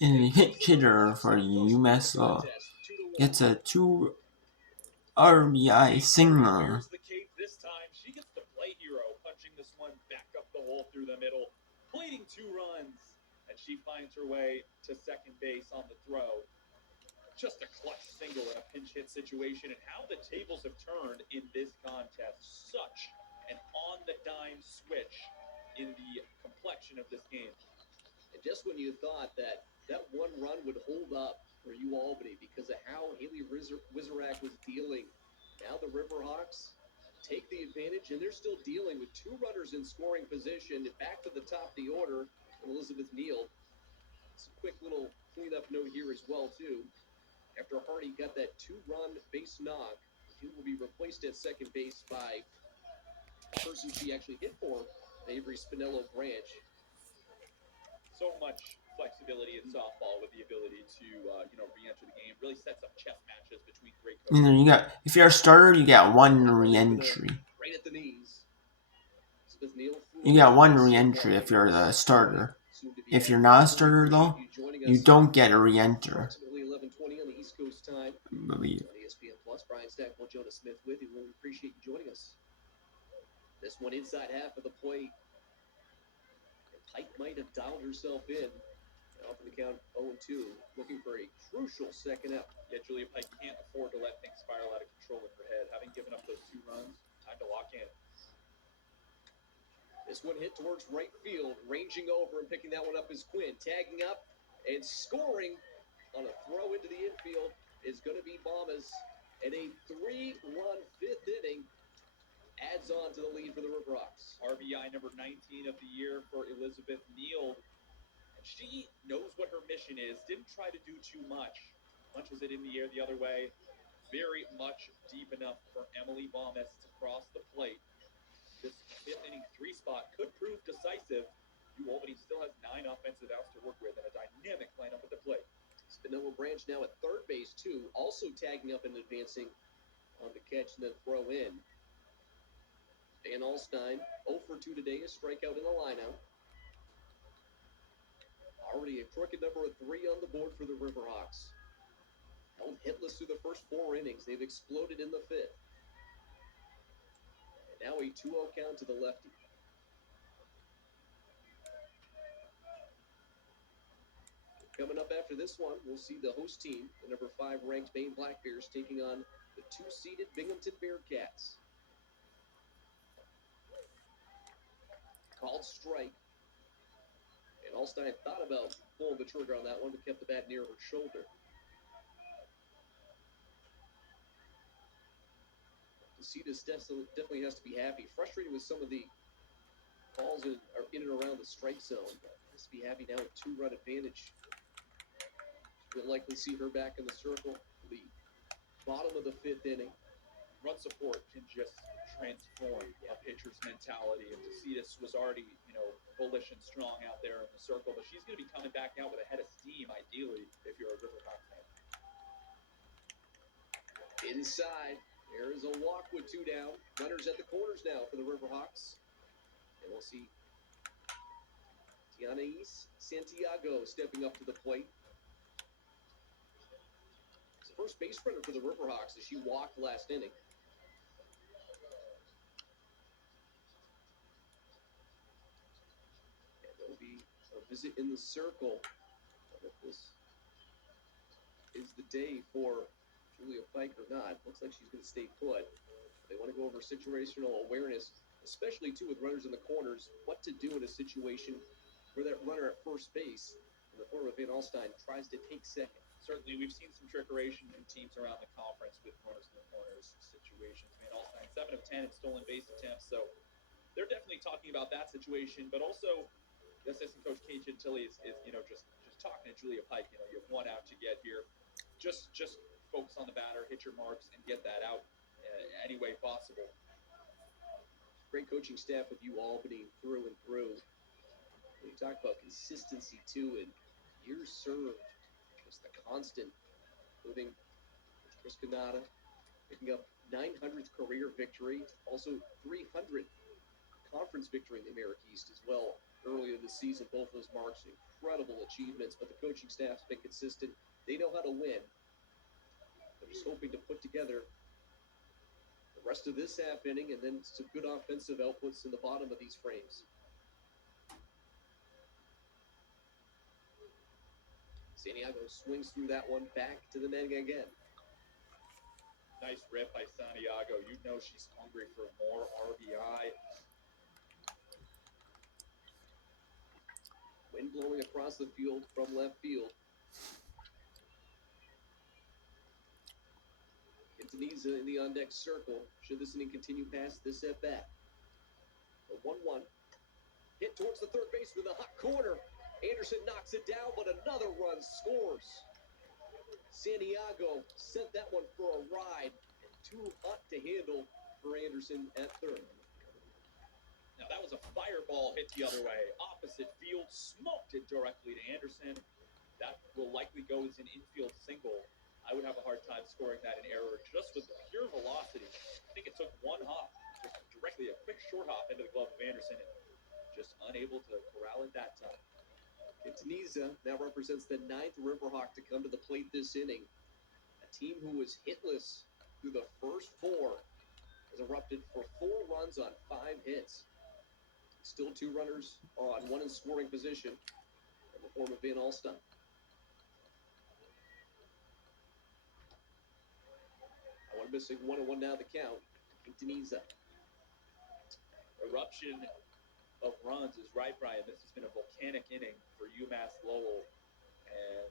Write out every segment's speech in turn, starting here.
And the hit hitter for UMass gets a 2 RBI single. The Cape this time. She gets the play hero, punching this one back up the hole through the middle, plating 2 runs, and she finds her way to second base on the throw. Just a clutch single in a pinch hit situation, and how the tables have turned in this contest. Such an on-the-dime switch in the complexion of this game. And just when you thought that one run would hold up for Albany because of how Haley Wizerak was dealing, now the Riverhawks take the advantage, and they're still dealing with 2 runners in scoring position. Back to the top of the order, Elizabeth Neal. It's a quick little cleanup note here as well, too. After Hardy got that 2-run base knock, he will be replaced at second base by the person she actually hit for, Avery Spinello Branch. So much flexibility in softball with the ability to re-enter the game. Really sets up chess matches between great coaches. And then if you're a starter, you get 1 re-entry. Right at the knees. You get 1 re-entry if you're the starter. If you're not a starter, though, you don't get a re-enter. Approximately 11:20 on the East Coast time. I believe. On ESPN Plus, Brian Stackpole, Jonah Smith with you. We really appreciate you joining us. This one inside half of the plate. Pike might have dialed herself in. Off the count 0-2, looking for a crucial second out. Yeah, Julia Pike can't afford to let things spiral out of control in her head. Having given up those 2 runs, time to lock in. This one hit towards right field, ranging over and picking that one up is Quinn. Tagging up and scoring on a throw into the infield is going to be Bombas. And a 3-run 5th inning adds on to the lead for the Riverhawks. RBI number 19 of the year for Elizabeth Neal. And she knows what her mission is. Didn't try to do too much. Punches it in the air the other way. Very much deep enough for Emily Bombas to cross the plate. This 5th inning 3 spot could prove decisive. Albany still has 9 offensive outs to work with and a dynamic lineup at the plate. Spinello Branch now at third base, too. Also tagging up and advancing on the catch and then throw in. Dan Alstein, 0 for 2 today, a strikeout in the lineup. Already a crooked number of 3 on the board for the Riverhawks. Held hitless through the first 4 innings. They've exploded in the 5th. And now a 2-0 count to the lefty. Coming up after this one, we'll see the host team, the number 5 ranked Maine Black Bears, taking on the 2-seeded Binghamton Bearcats. Called strike. And Alstein thought about pulling the trigger on that one, but kept the bat near her shoulder. Cedus definitely has to be happy. Frustrated with some of the calls in and around the strike zone. Has to be happy now with 2-run advantage. We'll likely see her back in the circle. The bottom of the 5th inning. Run support can just transform a pitcher's mentality. And DeCedis was already, bullish and strong out there in the circle, but she's going to be coming back out with a head of steam, ideally, if you're a Riverhawks fan. Inside, there is a walk with 2 down. Runners at the corners now for the Riverhawks. And we'll see Tianais Santiago stepping up to the plate. It's the first base runner for the Riverhawks as she walked last inning. Visit in the circle. If this is the day for Julia Pike or not. Looks like she's going to stay put. They want to go over situational awareness, especially, too, with runners in the corners, what to do in a situation where that runner at first base, in the form of Van Alstein, tries to take second. Certainly, we've seen some trickery from teams around the conference with runners in the corners situations. Van Alstein, 7 of 10 in stolen base attempts, so they're definitely talking about that situation, but also assistant coach Kate Gentili is just talking to Julia Pike. You have 1 out to get here. Just focus on the batter, hit your marks, and get that out any way possible. Great coaching staff with Albany through and through. We talk about consistency too, and years served, just the constant. Including Chris Canada picking up 900th career victory, also 300th conference victory in the America East as well early in the season. Both those marks, incredible achievements, but the coaching staff's been consistent. They know how to win. They're just hoping to put together the rest of this half inning and then some good offensive outputs in the bottom of these frames. Santiago swings through that one back to the net again. Nice rip by Santiago. You know she's hungry for more RBI. Wind blowing across the field from left field. Quintanilla in the on-deck circle. Should this inning continue past this at-bat? The 1-1. Hit towards the third base with a hot corner. Anderson knocks it down, but another run scores. Santiago sent that one for a ride. And too hot to handle for Anderson at third. Now that was a fireball hit the other way. Opposite field, smoked it directly to Anderson. That will likely go as an infield single. I would have a hard time scoring that in error just with pure velocity. I think it took one hop, just directly a quick short hop into the glove of Anderson, and just unable to corral it that time. Quintanilla now represents the 9th Riverhawk to come to the plate this inning. A team who was hitless through the first 4 has erupted for 4 runs on 5 hits. Still 2 runners on 1 in scoring position in the form of Van Alstyne. One missing, 1-1 now the count. Quintanilla. Eruption of runs is right, Brian. This has been a volcanic inning for UMass Lowell, and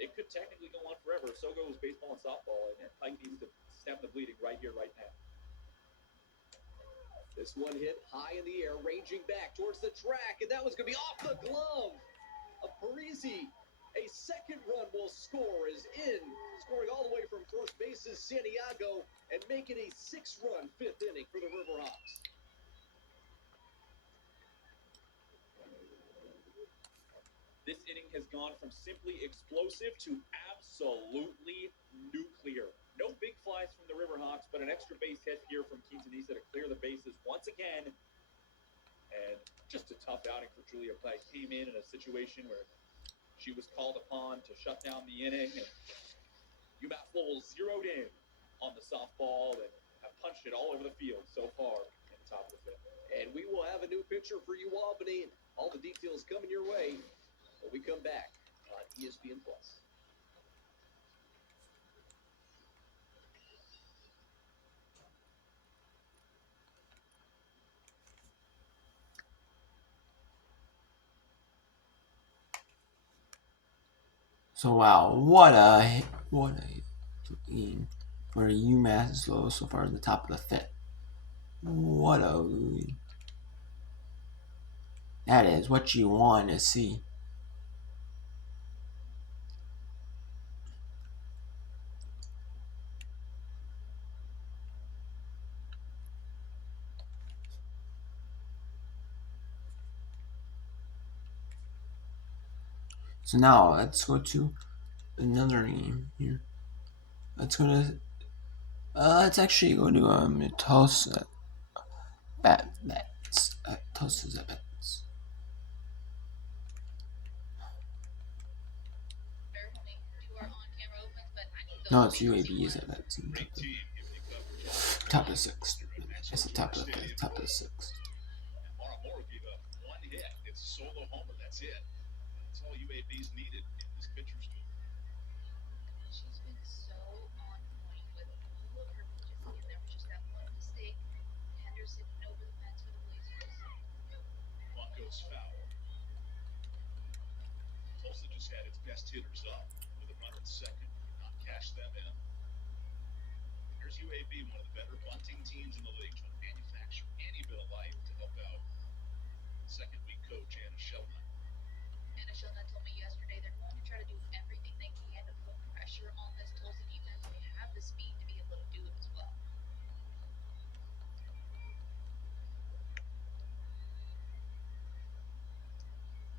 it could technically go on forever. So goes baseball and softball, and Pike needs to stem the bleeding right here, right now. This one hit high in the air, ranging back towards the track, and that was going to be off the glove of Parisi. A second run will score is in. Scoring all the way from first base is Santiago, and make it a 6-run 5th inning for the Riverhawks. This inning has gone from simply explosive to absolutely nuclear. No big flies from the Riverhawks, but an extra base hit here from Quintanilla to clear the bases once again. And just a tough outing for Julia Pike. Came in a situation where she was called upon to shut down the inning, and UMass Lowell zeroed in on the softball and have punched it all over the field so far in the top of the 5th. And we will have a new pitcher for you, Albany. All the details coming your way when we come back on ESPN+. So wow, what a game for UMass Lowell so far at the top of the 5th. What a that is what you want to see. So now let's go to another game here. Let's actually go to Tulsa bets. Tulsa's at bets. No, it's UAB's at bets. Top of 6. It's the top of the 5th, top of the 6th. Mora gave up 1 hit. It's a solo homer. That's it. That's all UAB's needed in this pitcher's duel. She's been so on point with all of her pitches. Again, there was just that one mistake. Henderson over the fence for the Blazers. Clock goes foul. Tulsa just had its best hitters up with a run at second. Not cash them in. Here's UAB, one of the better bunting teams in the league, trying to manufacture any bit of life to help out second week coach Anna Sheldon. Anna Sheldon told me yesterday they're going to try to do everything they can to put pressure on this Tulsa defense. They have the speed to be able to do it as well.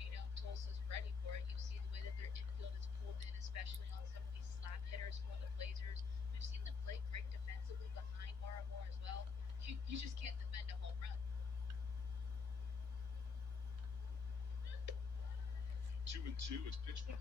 You know, Tulsa's ready for it. You see the way that their infield is pulled in, especially on some of these slap hitters for the Blazers. We've seen them play great defensively behind Mara Moore as well. You just can't defend a home run. 2. It's pitch 100.